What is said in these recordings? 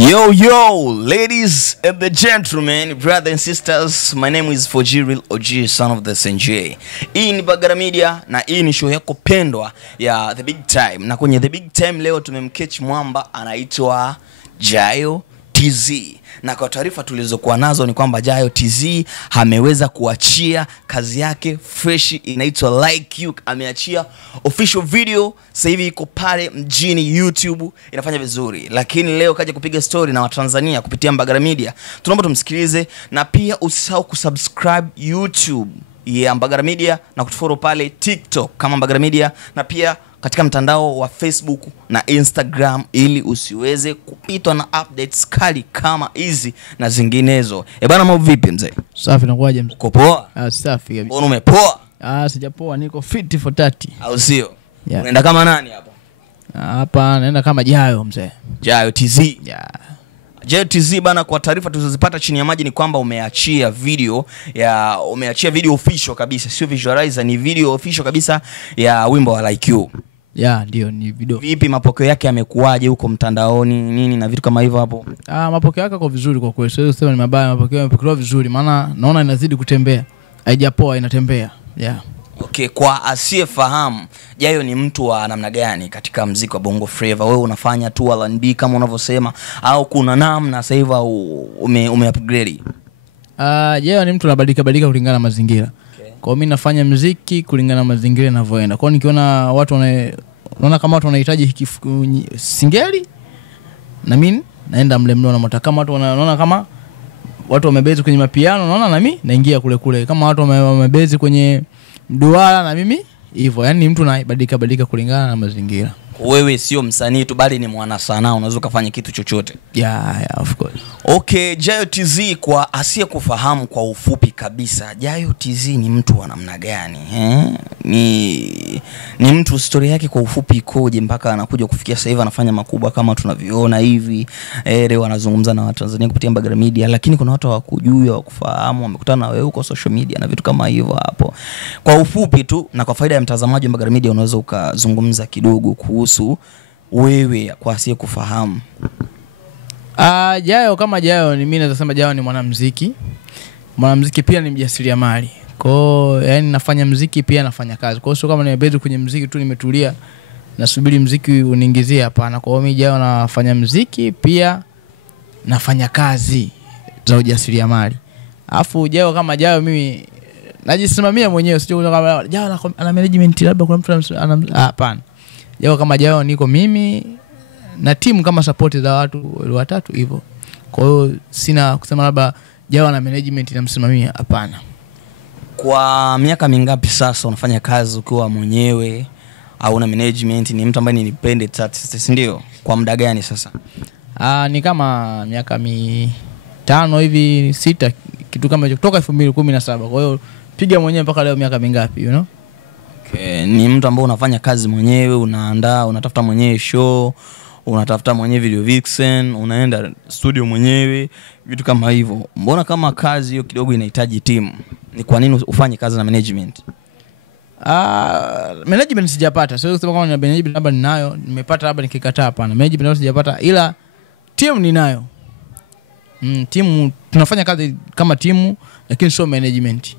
Yo, ladies and the gentlemen, brothers and sisters, my name is Fojiril OG, son of the SNJ. Hii ni Bagara Media na hii ni show yako pendwa ya The Big Time. Na kwenye The Big Time leo tumemcatch mwamba anaitwa Jayo TZ. Na kwa taarifa tulizokuwa nazo ni kwamba Jayo TZ ameweza kuachia kazi yake fresh inaitwa Like You. Ameachia official video, sasa hivi iko pale mjini YouTube, inafanya vizuri. Lakini leo kaja kupiga story na Watanzania kupitia Bagara Media. Tunaomba tumsikilize na pia usisahau kusubscribe YouTube ya Bagara Media na kutufollow pale TikTok kama Bagara Media na pia katika mtandao wa Facebook na Instagram ili usiweze kupitwa na updates kali kama hizi na zinginezo. Bana, mambo vipi mzee? Safi, nakuaje mzee? Uko poa? Safi kabisa. Mbona umepoa? Sijapoa, niko fit for 30. Au sio? Yeah. Unaenda kama nani hapa? Hapa naenda kama Jayo mzee. Jayo TZ. Yeah. Jayo TZ bana, kwa taarifa tulizozipata chini ya maji ni kwamba umeachia video official kabisa, sio visualizer, ni video official kabisa ya wimbo wa Like You. Yeah, ndio ni video. Vipi mapokeo yake yamekuaje huko mtandaoni nini na vitu kama hivyo hapo? Mapokeo yake kwa vizuri kwa kweli. Sio sema ni mabaya, mapokeo yamepokelewa vizuri maana naona inazidi kutembea. Haijapoa, inatembea. Yeah. Okay, kwa asiyefahamu, Jayo ni mtu wa namna gani katika muziki wa Bongo Flava? Wewe unafanya tu R&B kama unavyosema au kuna namna sasa hivi umeupgrade? Jayo ni mtu anabadilika kulingana na mazingira. Okay. Kwa mimi nafanya muziki kulingana na mazingira yanavyoenda. Kwa nikiona watu naona kama watu wanahitaji singeli na mimi naenda mle na mota. Kama watu wanaona kama watu wamebezi kwenye mapiano, naona na mimi naingia kule. Kama watu wamebezi kwenye mduara na mimi hivyo. Yaani mtu anabadilika kulingana na mazingira. Wewe sio msanii tu bali ni mwana sanaa, unaweza kufanya kitu chochote. Yeah, of course. Okay, Jayo TZ kwa asiyekufahamu kwa ufupi kabisa, Jayo TZ ni mtu wa namna gani? Ni mtu, story yake kwa ufupi ikoje mpaka anakuja kufikia sasa hivi anafanya makubwa kama tunaviona hivi. Leo anazungumza na Watanzania kupitia Bagara Media, lakini kuna watu hawakujui, hawakufahamu, wamekutana na wewe huko social media na vitu kama hivyo hapo. Kwa ufupi tu na kwa faida ya mtazamaji wa Bagara Media, unaweza ukazungumza kidogo kuhusu wewe kwa asiyekufahamu. Jayo kama Jayo ni mimi naweza sema Jayo ni mwanamuziki. Mwanamuziki pia ni mjasiriamali. Kwa yani nafanya muziki pia nafanya kazi. Kwa hiyo sio kama nimebezi kwenye muziki tu nimetulia nasubiri muziki uniingizie, hapana. Kwa hiyo mimi Jayo nafanya muziki pia nafanya kazi za ujasiriamali. Alafu Jayo kama Jayo mimi najisimamia mwenyewe, sio kama Jayo ana management labda kuna mtu hapana. Jayo kama Jayo niko mimi na timu kama support za watu watatu hivyo. Kwa hiyo sina kusema labda Jayo na management inamsimamia, hapana. Kwa miaka mingapi sasa unafanya kazi ukiwa mwenyewe au na management? Ni mtu ambaye ni independent artist, ndio? Kwa muda gani sasa? Ni kama miaka 5 hivi 6 kitu kama hicho, kutoka 2017. Kwa hiyo piga mwenyewe mpaka leo miaka mingapi, you know? Okay, ni mtu ambaye unafanya kazi mwenyewe, unaandaa, unatafuta mwenyewe show, unatafuta mwenyewe video vixen, unaenda studio mwenyewe, vitu kama hivyo. Mbona kama kazi hiyo kidogo inahitaji timu? Ni kwa nini ufanye kazi na management? Management sijapata. Sio kusema kama ni management labda ninayo, nimepata labda nikikataa, hapana. Management sijapata, ila timu ninayo. Timu tunafanya kazi kama timu lakini sio management.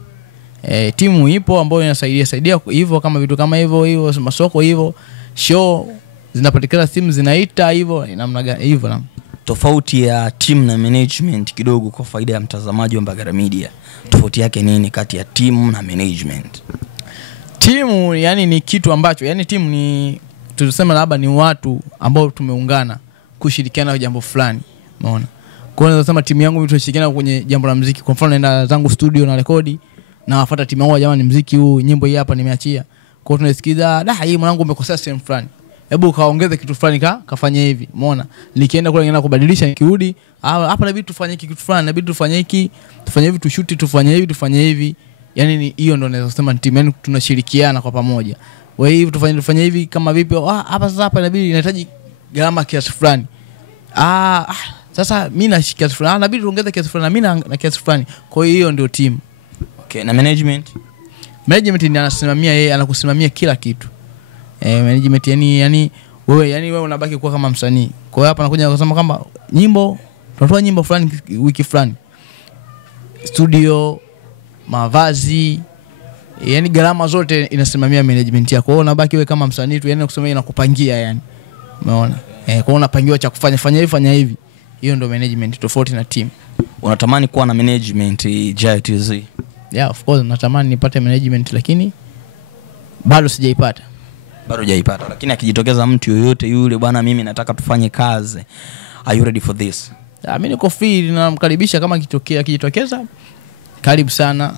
Timu ipo ambayo inasaidia hivyo kama vitu kama hivyo masoko hivyo, show zinapatikana, simu zinaita hivyo, namna gani hivyo na tofauti ya team na management kidogo kwa faida ya mtazamaji wa Bagara Media. Tofauti yake nini kati ya team na management? Timu yani ni kitu ambacho, yani timu ni tulisema labda ni watu ambao tumeungana kushirikiana kwa jambo fulani, umeona? Kwa hiyo nasema timu yangu tunashirikiana kwenye jambo la muziki. Kwa mfano naenda zangu studio na rekodi na wafuata timu yangu, jamani muziki huu, nyimbo hii hapa nimeachia. Kwa hiyo tunasikiza, hii mwanangu umekosea sehemu fulani, hebu kaongeze kitu fulani kafanya hivi, umeona? Nikienda kule ninaenda kubadilisha, nikirudi hapa inabidi tufanye hiki kitu fulani, inabidi tufanye hiki, tufanye hivi, tushuti, tufanye hivi. Yani hiyo ndio naweza kusema timu, yani tunashirikiana kwa pamoja. Wewe hivi tufanye hivi kama vipi? Hapa sasa hapa inabidi inahitaji gharama kiasi fulani. Sasa mimi na kiasi fulani, inabidi tuongeze kiasi fulani, na mimi na kiasi fulani. Kwa hiyo ndio timu. Okay, na management? Management ni anasimamia yeye, anakusimamia kila kitu. Management yani wewe yani wewe unabaki kuwa kama msanii. Kwa hiyo hapa nakuja kusema kama nyimbo tunatoa nyimbo fulani wiki fulani, studio, mavazi, yani gharama zote inasimamia management yako. Kwa hiyo unabaki wewe kama msanii tu, yani kusema inakupangia yani. Umeona? Kwa hiyo unapangiwa cha kufanya, fanya hivi. Hiyo ndio management tofauti na team. Unatamani kuwa na management Jayo TZ? Yeah, of course natamani nipate management, lakini bado sijaipata. Bado hujaipata, lakini akijitokeza mtu yoyote yule, bwana mimi nataka tufanye kazi, are you ready for this? Mimi niko free na namkaribisha, kama akijitokeza karibu sana,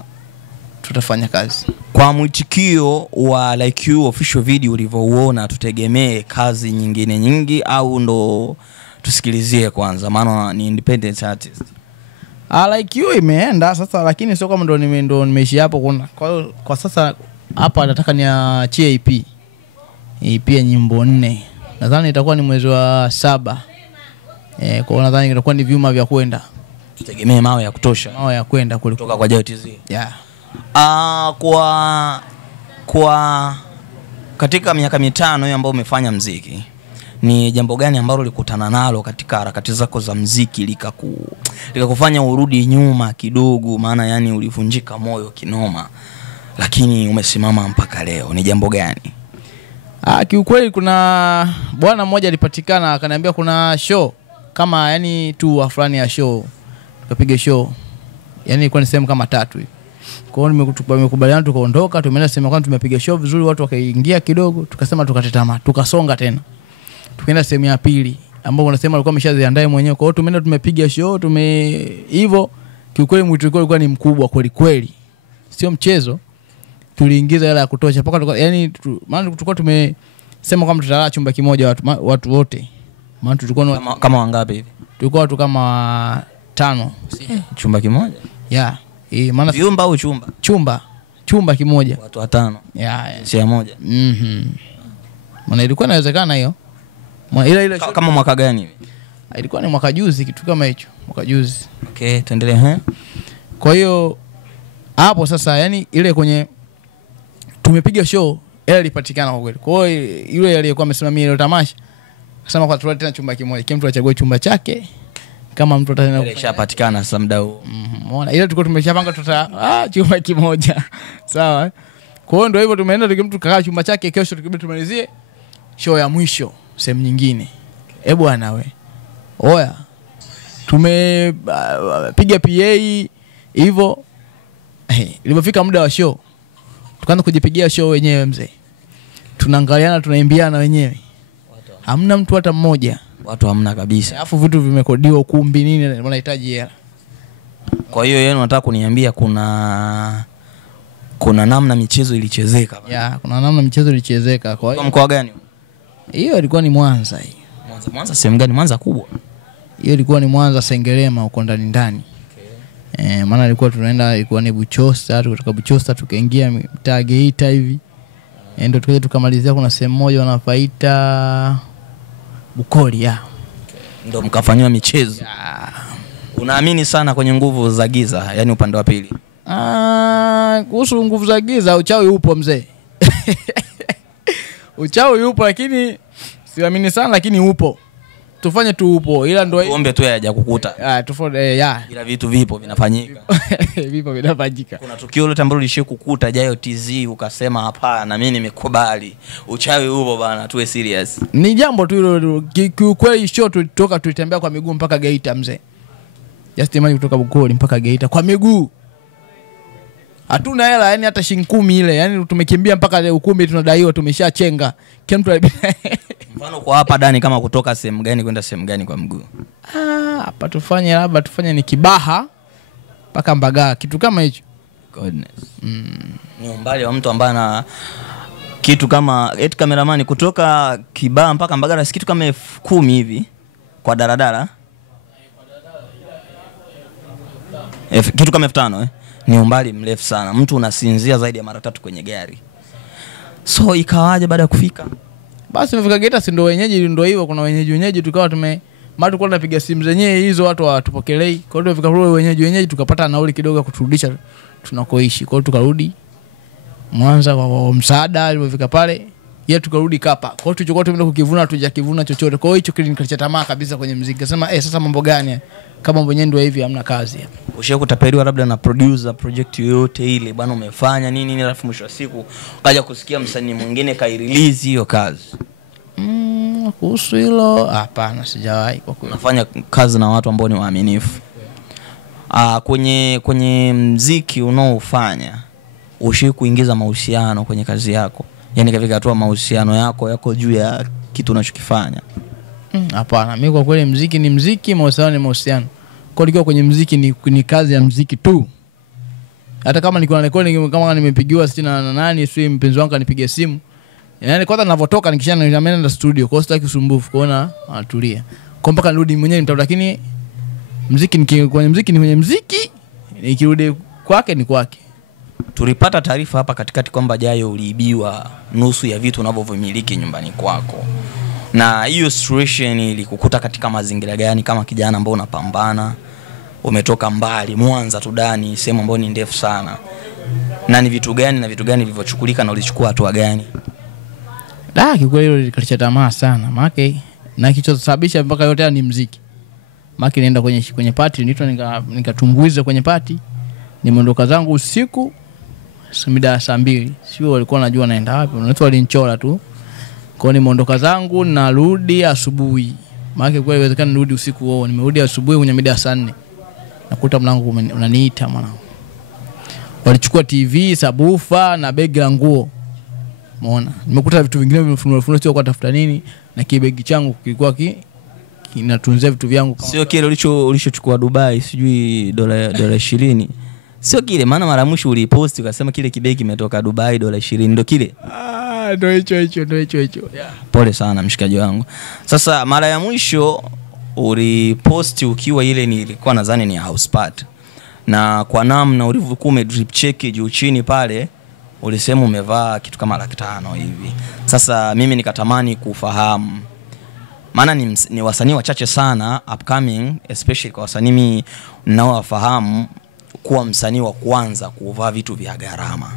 tutafanya kazi. Kwa mwitikio wa Like You official video ulivyouona, tutegemee kazi nyingine nyingi au ndo tusikilizie kwanza, maana ni independent artist? Like You imeenda sasa, lakini sio kama ndo nimeishi hapo. Kwa sasa hapa nataka niachie EP ya nyimbo 4. Nadhani itakuwa ni mwezi wa 7. Kwa hiyo nadhani itakuwa ni vyuma vya kwenda. Tutegemee mawe ya kutosha. Mawe ya kwenda kutoka kwa Jayo TZ. Yeah. Kwa katika miaka 5 hiyo ambayo umefanya muziki, ni jambo gani ambalo ulikutana nalo katika harakati zako za muziki likakufanya urudi nyuma kidogo, maana yani ulivunjika moyo kinoma, lakini umesimama mpaka leo? Ni jambo gani? Kiukweli kuna bwana mmoja alipatikana akaniambia kuna show kama yani tu fulani ya show, tukapiga show, yani ilikuwa ni sehemu kama 3 hivi. Kwa hiyo nimekubaliana, tukaondoka, tumeenda sehemu kwanza, tumepiga show vizuri, watu wakaingia kidogo, tukasema tukatetama, tukasonga tena, tukaenda sehemu ya pili ambapo wanasema alikuwa ameshaziandae mwenyewe. Kwa hiyo tumeenda tumepiga show, hivyo kiukweli mwito ulikuwa ni mkubwa kweli kweli, sio mchezo. Tuliingiza hela ya kutosha paka yani maana tulikuwa tumesema kama tutalala chumba kimoja watu wote. Maana tulikuwa kama wangapi hivi? Tulikuwa watu kama 5. Chumba kimoja? Yeah. Maana vyumba au chumba kimoja watu 5. Yeah. Sia moja. Maana ilikuwa inawezekana hiyo. Ile kama mwaka gani hivi? Ilikuwa ni mwaka juzi, kitu kama hicho, mwaka juzi. Okay, tuendelee. Kwa hiyo hapo sasa yani ile kwenye tumepiga show ile ilipatikana kwa kweli. Kwa hiyo yule aliyekuwa amesimamia ile tamasha akasema kwa tulete tena chumba kimoja, kila mtu achague chumba chake, kama mtu atana ilishapatikana sasa muda huo. Umeona, ile tulikuwa tumeshapanga chumba kimoja. Sawa. Kwa hiyo ndio hivyo, tumeenda mtu kakaa chumba chake, kesho tukibidi tumalizie show ya mwisho sehemu nyingine. Bwana we, oya, tumepiga PA hivyo. Ilipofika muda wa show tukaanza kujipigia show wenyewe mzee, tunaangaliana, tunaimbiana wenyewe, hamna mtu hata mmoja, watu hamna kabisa. Alafu vitu vimekodiwa, ukumbi nini, wanahitaji hela. Kwa hiyo yeye anataka kuniambia kuna namna michezo ilichezeka. Yeah, kuna namna michezo ilichezeka. Kwa hiyo mkoa gani hiyo? Ilikuwa ni Mwanza hiyo. Mwanza sehemu gani? Mwanza kubwa hiyo? Ilikuwa ni Mwanza Sengerema huko ndani. Maana ilikuwa tunaenda, ilikuwa ni Buchosa, kutoka Buchosa tukaingia mtaa Geita hivi. Ndio tukaje tukamalizia kuna sehemu moja wanafaita Bukoli ya. Ndio mkafanywa michezo. Unaamini sana kwenye nguvu za giza, yani upande wa pili? Kuhusu nguvu za giza, uchawi upo mzee. Uchawi upo, lakini siamini sana, lakini upo. Tufanye tu upo, ila ndio tuombe tu haja kukuta. Ila vitu vipo vinafanyika. Vipo vinafanyika. Kuna tukio lolote ambalo lishie kukuta Jayo TZ ukasema hapana, mimi nimekubali, uchawi upo bana, tuwe serious? Ni jambo tu hilo kiukweli. Show tulitoka, tulitembea kwa miguu mpaka Geita mzee. Just imagine kutoka Bukoli mpaka Geita kwa miguu. Hatuna hela yani hata shilingi 10 ile. Yani tumekimbia mpaka ukumbi tunadaiwa, tumeshachenga. Kila mtu mfano kwa hapa Dani, kama kutoka sehemu gani kwenda sehemu gani kwa mguu? Hapa tufanye ni Kibaha mpaka Mbaga, kitu kama hicho. Goodness. Ni umbali wa mtu ambaye ana kitu kama cameraman kutoka Kibaha mpaka Mbaga na kitu kama 10 hivi kwa daladala. Kitu kama 5 Ni umbali mrefu sana. Mtu unasinzia zaidi ya mara 3 kwenye gari. So ikawaje baada ya kufika? Basi tumefika Geita, si ndio wenyeji ndio hivyo, kuna wenyeji tukawa tulikuwa tunapiga simu zenyewe hizo, watu hawatupokelei. Kwa hiyo tumefika kule wenyeji tukapata nauli kidogo ya kuturudisha tunakoishi. Kwa hiyo tukarudi Mwanza kwa msaada. Ilipofika pale ya tukarudi kapa. Kwa hiyo tulichokuwa tumeenda kukivuna hatujakivuna chochote. Kwa hiyo hicho kilinikatisha tamaa kabisa kwenye muziki. Nasema sasa mambo gani? Kama mambo yenyewe ndio hivi hamna kazi hapa. Ushawahi kutapeliwa labda na producer project yoyote ile bwana umefanya nini alafu mwisho wa siku kaja kusikia msanii mwingine kai-release hiyo kazi? Kuhusu hilo hapana, sijawahi kwa kweli. Unafanya kazi na watu ambao ni waaminifu. Kwenye muziki unaofanya ushawahi kuingiza mahusiano kwenye kazi yako? Yaani kafika hatua mahusiano yako juu ya kitu unachokifanya? Hapana, mimi kwa kweli muziki ni muziki, mahusiano ni mahusiano. Kwa hiyo kwenye muziki ni kazi ya muziki tu. Hata kama niko na recording, kama nimepigiwa na nani sio mpenzi wangu anipigia simu, yaani kwanza ninavotoka nikishana nimeenda studio, kwa hiyo sitaki usumbufu, kuona atulia. Kwa mpaka nirudi mwenyewe nitafuta, lakini muziki ni kwenye muziki, nikirudi kwake ni kwake. Tulipata taarifa hapa katikati kwamba Jayo uliibiwa nusu ya vitu unavyovimiliki nyumbani kwako. Na hiyo situation ilikukuta katika mazingira gani kama kijana ambao unapambana? Umetoka mbali Mwanza tu ndani, sehemu ambayo ni ndefu sana. Na ni vitu gani vilivyochukulika na ulichukua hatua gani? Kikweli hilo likatisha tamaa sana. Maana na kilichosababisha mpaka yote ni muziki. Maana nienda kwenye party nikatumbuiza kwenye party. Nimeondoka zangu usiku mida saa 2. Sio walikuwa wanajua naenda wapi. Watu walinichora tu. Kwa hiyo nimeondoka zangu narudi asubuhi. Maana kwa inawezekana nirudi usiku huo. Nimerudi asubuhi kwenye mida saa 4. Nakuta mlango unaniita mwanangu. Walichukua TV, sabufa na begi la nguo. Umeona? Nimekuta vitu vingine vimefunwa sio kwa tafuta nini, na kibegi changu kilikuwa kinatunzia vitu vyangu. Sio kile ulichochukua Dubai, sijui dola 20. Sio kile, maana mara mwisho ulipost ukasema kile kibegi kimetoka Dubai dola 20, ndio kile. Ndio hicho. Yeah. Pole sana mshikaji wangu. Sasa mara ya mwisho ulipost ukiwa ile nilikuwa nadhani ni house party. Na kwa namna ulivyokuwa umedrip check juu chini pale ulisema umevaa kitu kama 500 hivi. Sasa mimi nikatamani kufahamu, maana ni wasanii wachache sana upcoming, especially kwa wasanii mimi ninaowafahamu, kuwa msanii wa kwanza kuvaa vitu vya gharama.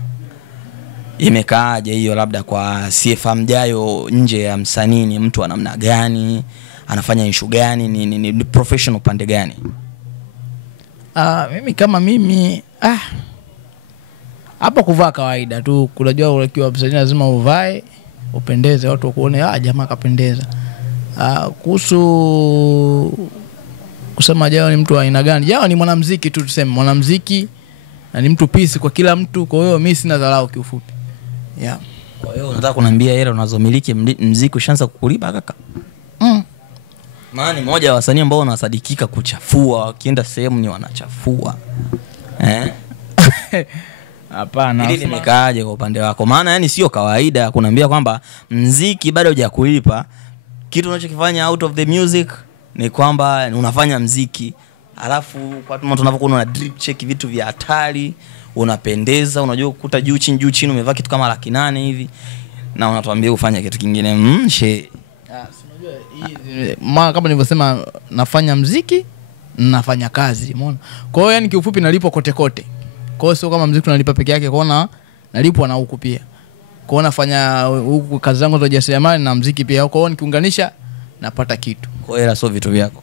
Imekaaje hiyo? Labda kwa CFM Jayo nje ya msanii ni mtu wa namna gani? Anafanya issue gani? Ni professional pande gani? Mimi kama mimi hapa kuvaa kawaida tu. Unajua ukiwa msanii lazima uvae, upendeze, watu wakuone jamaa kapendeza. Kuhusu kusema Jayo ni mtu wa aina gani? Jayo ni mwanamuziki tu, tuseme mwanamuziki na ni mtu peace kwa kila mtu. Kwa hiyo mimi sina dharau kiufupi. Yeah. Kwa hiyo unataka kuniambia hela unazomiliki muziki ushaanza kukulipa kaka? Maana ni mmoja wa wasanii ambao wanasadikika kuchafua, wakienda sehemu ni wanachafua. Hapana. Hili limekaaje kwa upande wako? Maana yani sio kawaida kuniambia kwamba muziki bado hujakulipa. Kitu unachokifanya out of the music ni kwamba unafanya muziki, alafu kwa watu tunavyokuwa una drip check vitu vya hatari, unapendeza, unajua kukuta juu chini umevaa kitu kama 800 hivi, na unatuambia ufanye kitu kingine. Maana kama nilivyosema nafanya muziki, nafanya kazi, umeona? Kwa hiyo yani kiufupi nalipo kote. Kwa hiyo sio kama muziki unalipa peke yake, kwaona nalipwa na huku pia. Kwa hiyo nafanya huku kazi zangu za jasiriamali na muziki pia. Kwa hiyo nikiunganisha napata kitu. Kwa hiyo sio vitu vyako.